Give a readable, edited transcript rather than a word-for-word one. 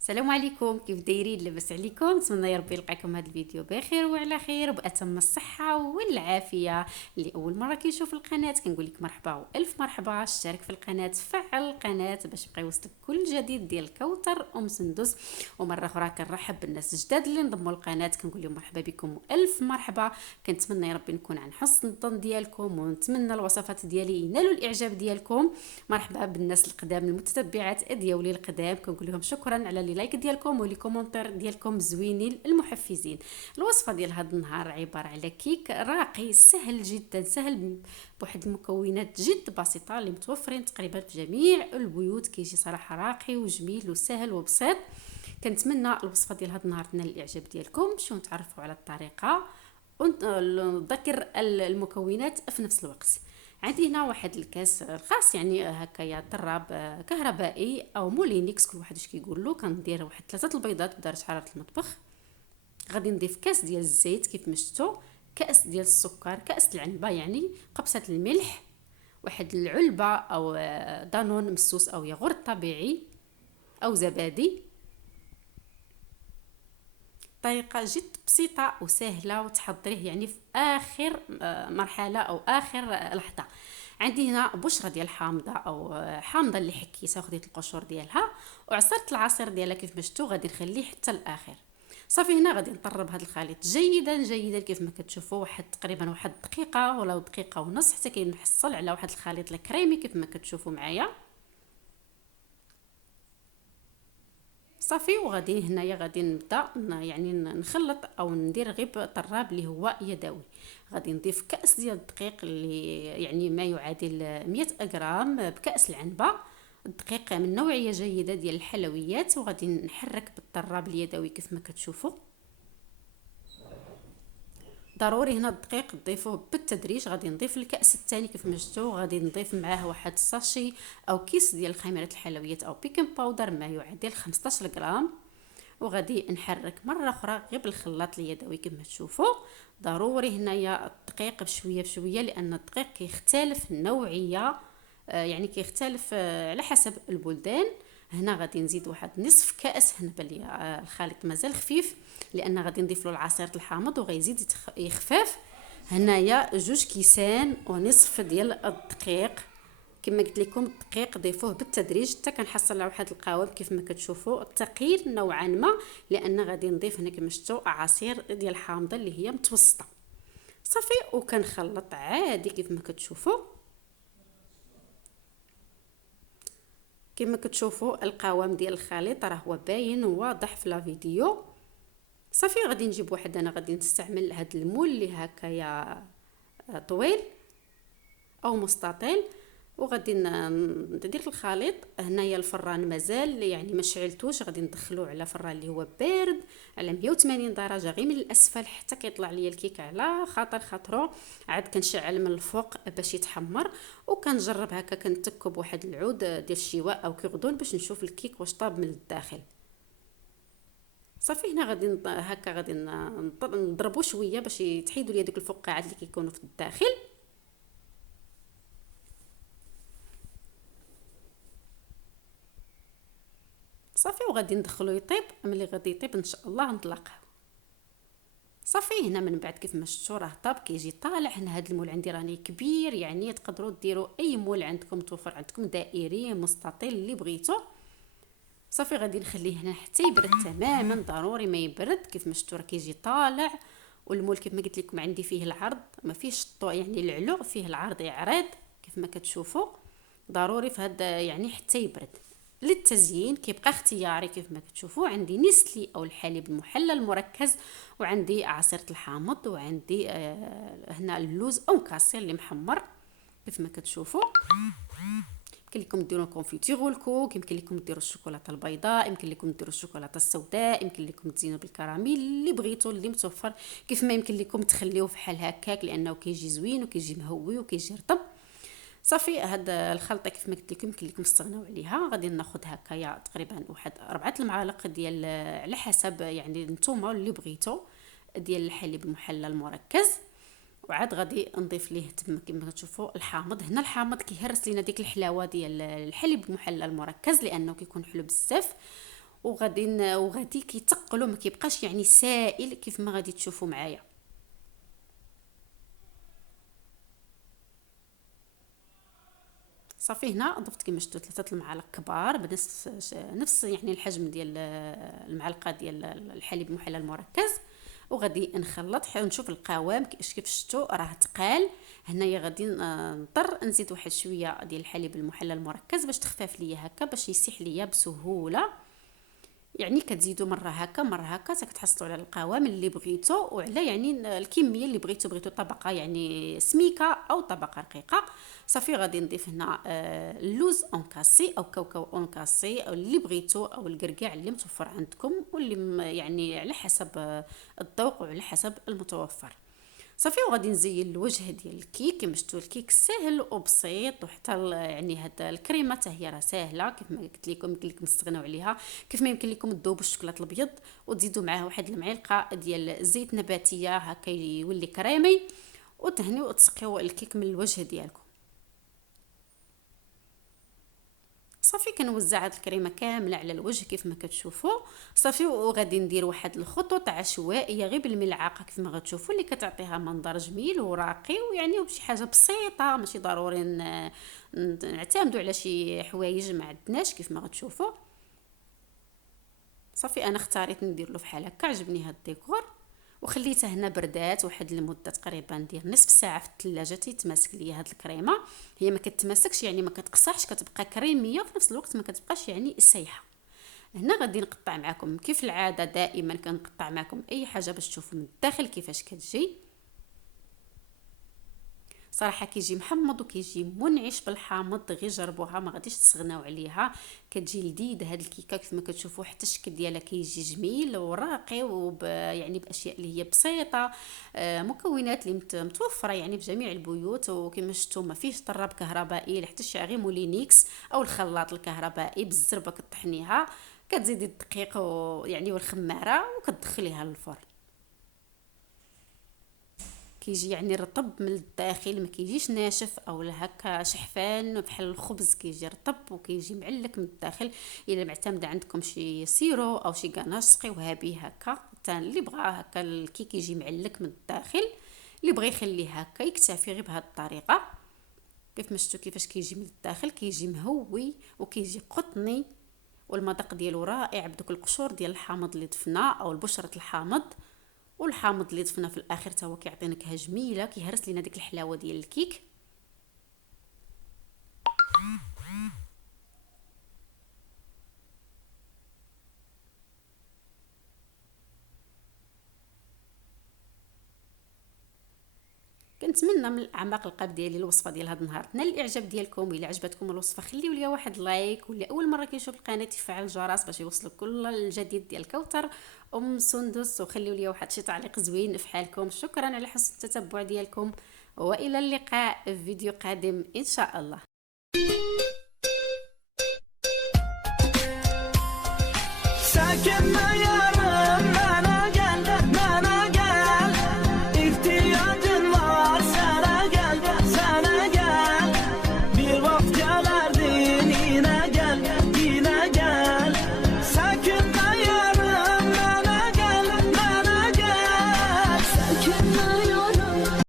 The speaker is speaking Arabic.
السلام عليكم، كيف دايرين؟ لاباس عليكم؟ نتمنى يا ربي يلقاكم هذا الفيديو بخير وعلى خير وبأتم الصحة والعافية. اللي اول مرة كيشوف القناة كنقول لك مرحبا والف مرحبا. اشترك في القناة، فعل القناة باش يبقى يوصلك كل جديد ديال كوثر سندس. ومرة اخرى كنرحب بالناس الجداد اللي انضموا للقناة، كنقول لهم مرحبا بكم والف مرحبا. كنتمنى يا ربي نكون عن حسن الظن ديالكم، ونتمنى الوصفات ديالي ينالوا الاعجاب ديالكم. مرحبا بالناس القدام المتتبعات ديالي القدام، كنقول لهم شكرا على لي لايك ديالكم ولي كومونتير ديالكم زوينين المحفزين. الوصفه ديال هذا النهار عباره على كيك راقي سهل جدا، سهل بواحد المكونات جد بسيطه اللي متوفرين تقريبا في جميع البيوت. كيجي صراحه راقي وجميل وسهل وبسيط. كنتمنى الوصفه ديال هذا النهار تنال الاعجاب ديالكم. شو نتعرفوا على الطريقه ونذكر المكونات في نفس الوقت. عندي هنا واحد الكاس الخاص، يعني هكايا طراب كهربائي او مولينكس، كل واحد اش كيقول له. كندير واحد 3 البيضات بدرجه حراره المطبخ. غادي نضيف كاس ديال الزيت كيف ما شفتوا، كاس ديال السكر، كاس العنبه يعني، قبصه الملح، واحد العلبه او دانون مسوس او ياغورت طبيعي او زبادي. طريقة جد بسيطة وسهلة وتحضريه يعني في آخر مرحلة أو آخر لحظة. عندي هنا بشرة ديال حامضة أو حامضة اللي حكيتها وخديت القشور ديالها، وعصرت العصير ديالها كيف ما شفتوا. غادي نخليه حتى الآخر. صافي هنا غادي نطرب هذا الخليط جيدا جيدا كيف ما كتشوفوا، واحد تقريبا واحد دقيقة ولا دقيقة ونص حتى كنحصل على واحد الخليط الكريمي كيف ما كتشوفوا معايا. صافي وغادي هنايا غادي نبدا يعني نخلط او ندير غير طراب اللي هو يدوي. غادي نضيف كاس ديال الدقيق اللي يعني ما يعادل 100 غرام، بكاس العنبه. الدقيق من نوعيه جيده ديال الحلويات، وغادي نحرك بالطراب اليدوي كيف ما كتشوفوا. ضروري هنا الدقيق تضيفوه بالتدريج. غادي نضيف الكاس الثاني كيف ما شفتوا، غادي نضيف معاه واحد الساشي او كيس ديال خميره الحلويات او بيكنج باودر ما يعادل 15 غرام. وغادي نحرك مره اخرى غير بالخلاط اليدوي كما تشوفوا. ضروري هنايا الدقيق بشويه بشويه، لان الدقيق كيختلف النوعيه، يعني كيختلف على حسب البلدان. هنا غادي نزيد واحد نصف كاس، هنا باللي الخليط مازال خفيف لان غادي نضيف له العصير الحامض وغيزيد يخفف. هنايا 2 كيسان ونصف ديال الدقيق. كما قلت لكم الدقيق ضيفوه بالتدريج حتى كنحصل على واحد القوام كيف ما كتشوفوا ثقيل نوعا ما، لان غادي نضيف هنا كما شفتوا عصير ديال الحامضه اللي هي متوسطه. صافي وكنخلط عادي كيف ما كتشوفوا. كما كتشوفوا القوام ديال الخليط راه هو باين وواضح في لا فيديو. صافي غادي نجيب واحد، انا غادي نستعمل هذا المول اللي هكايا طويل او مستطيل، وغادي ندير الخليط. هنايا الفران مازال يعني ما شعلتوش، غادي ندخلوه على فران اللي هو بارد على 180 درجه غير من الاسفل حتى كيطلع ليا الكيك على خاطرو. عاد كنشعل من الفوق باش يتحمر، وكنجرب هكا كنتكو بواحد العود ديال الشواء او كيغدون باش نشوف الكيك واش طاب من الداخل. صافي هنا غادي هكا غادي نضربو شويه باش يتحيدوا لي دوك الفقاعات اللي كيكونوا في الداخل. صافي وغادي ندخلو يطيب. ملي غادي يطيب ان شاء الله نطلقه. صافي هنا من بعد كيف ما شفتوا راه طاب كيجي طالع. هنا هذا المول عندي راني كبير، يعني تقدروا ديروا اي مول عندكم توفر عندكم، دائري مستطيل اللي بغيتو. صافي غادي نخليه هنا حتى يبرد تماما، ضروري ما يبرد. كيف ما شفتوا راه كيجي طالع. والمول كيف ما قلت لكم عندي فيه العرض ما فيهش الطو، يعني العلو فيه العرض يعرض كيف ما كتشوفوا. ضروري في هذا يعني حتى يبرد. للتزيين كيبقى اختياري كيف ما كتشوفوا. عندي نسلي او الحليب المحلى المركز، وعندي عصير الحامض، وعندي هنا اللوز او مكسر اللي محمر كيف ما كتشوفوا. يمكن لكم ديروا كونفيتير والكوك، يمكن لكم ديروا الشوكولاته البيضاء، يمكن لكم ديروا الشوكولاته السوداء، يمكن لكم تزينوا بالكراميل اللي بغيتوا اللي متوفر. كيف ما يمكن لكم تخليوه بحال هكاك لانه كيجي زوين وكيجي مهوي وكيجي رطب. صافي هاد الخلطه كيف ما قلت لكم يمكن لكم تستغناو عليها. غادي ناخذ هكايا تقريبا واحد 4 المعالق ديال على حسب يعني نتوما اللي بغيتوا ديال الحليب المحلى المركز. وعاد غادي نضيف ليه تما كما تشوفوا الحامض. هنا الحامض كيهرس لينا ديك الحلاوه ديال الحليب المحلى المركز لانه كيكون حلو بزاف. وغادي كيتقلوا، ما كيبقاش يعني سائل كيف ما غادي تشوفوا معايا. صافي هنا ضفت كما شفتوا 3 المعالق كبار نفس يعني الحجم ديال المعلقه ديال الحليب المحلى المركز. وغادي نخلط، حاول نشوف القوام كيف شفتوا راه ثقال. هنايا غادي نضطر نزيد واحد شويه ديال الحليب المحلى المركز باش تخفف ليا هكا، باش يسيح ليا بسهوله. يعني كتزيدوا مره هكا مره هكا حتى كتحصلوا على القوام اللي بغيتو، وعلى يعني الكميه اللي بغيتو طبقه يعني سميكه او طبقه رقيقه. صافي غادي نضيف هنا اللوز اون كاسي او كاوكاو اون كاسي او اللي بغيتو، او القرقاع اللي متوفر عندكم، واللي يعني على حسب الذوق وعلى حسب المتوفر. صافي وغادي نزين الوجه ديال الكيك كما شفتوا. الكيك سهل وبسيط، وحتى يعني هاد الكريمه حتى هي راه ساهله كيف ما قلت لكم، يمكن لكم تستغناو عليها. كيف ما يمكن لكم تذوبوا الشوكولاط الابيض وتزيدوا معاه واحد المعلقه ديال الزيت نباتيه هكا يولي كريمي، وتهنيو وتسقيو الكيك من الوجه ديالكم. صافي كنوزع هاد الكريمه كامله على الوجه كيف ما كتشوفوا. صافي وغادي ندير واحد الخطوط عشوائيه غير بالملعقه كيف ما غتشوفوا، اللي كتعطيها منظر جميل وراقي، ويعني بشي حاجه بسيطه، ماشي ضروري نعتمدوا على شي حوايج ما عندناش كيف ما غتشوفوا. صافي انا اختاريت ندير له فحال هكا، عجبني هاد الديكور. وخليته هنا بردات واحد المده تقريبا ديال نصف ساعه في الثلاجه تيتماسك ليا هاد الكريمه. هي ما كتماسكش يعني ما كتقصحش، كتبقى كريميه وفي نفس الوقت ما كتبقاش يعني سايحه. هنا غادي نقطع معكم كيف العاده، دائما كنقطع معكم اي حاجه باش تشوفوا من الداخل كيفاش كتجي. صراحه كيجي محمض وكيجي منعش بالحامض، غير جربوها ما غاديش تستغناو عليها. كتجي لذيذه هاد الكيكه كيف ما كتشوفوا، حتى الشكل ديالها كيجي جميل وراقي يعني باشياء اللي هي بسيطه. مكونات اللي متوفره يعني في جميع البيوت، وكما شفتوا ما فيش طراب كهربائي حتى غير مولينيكس او الخلاط الكهربائي بالزربه كطحنيها، كتزيدي الدقيق ويعني والخماره وكتدخليها للفرن. كيجي يعني رطب من الداخل، ما كيجيش ناشف او هكا شحفان بحال الخبز، كيجي رطب وكيجي معلك من الداخل. الا معتمده عندكم شي سيرو او شي كاناش سقيوها به هكا، حتى اللي بغى هكا الكيك يجي معلك من الداخل، اللي بغى يخليه هكا يكتفي غير بهذه الطريقه. كيف ما شفتوا كيفاش كيجي من الداخل، كيجي مهوي وكيجي قطني، والمذاق ديالو رائع بدوك القشور ديال الحامض اللي ضفنا او البشره الحامض. والحامض اللي ضفنا في الاخر حتى هو كيعطي نكهه جميله، كيهرس لينا ديك الحلاوه ديال الكيك. كنتمنى من اعماق القلب ديالي الوصفه ديال هذا النهار تنال الاعجاب ديالكم. الا عجبتكم الوصفه خليوا لي واحد لايك، واللي اول مره كيشوف القناه يفعل الجرس باش يوصلك كل الجديد ديال كوثر سندس، وخليوا لي واحد شي تعليق زوين في حالكم. شكرا على حسن التتبع ديالكم، والى اللقاء في فيديو قادم ان شاء الله.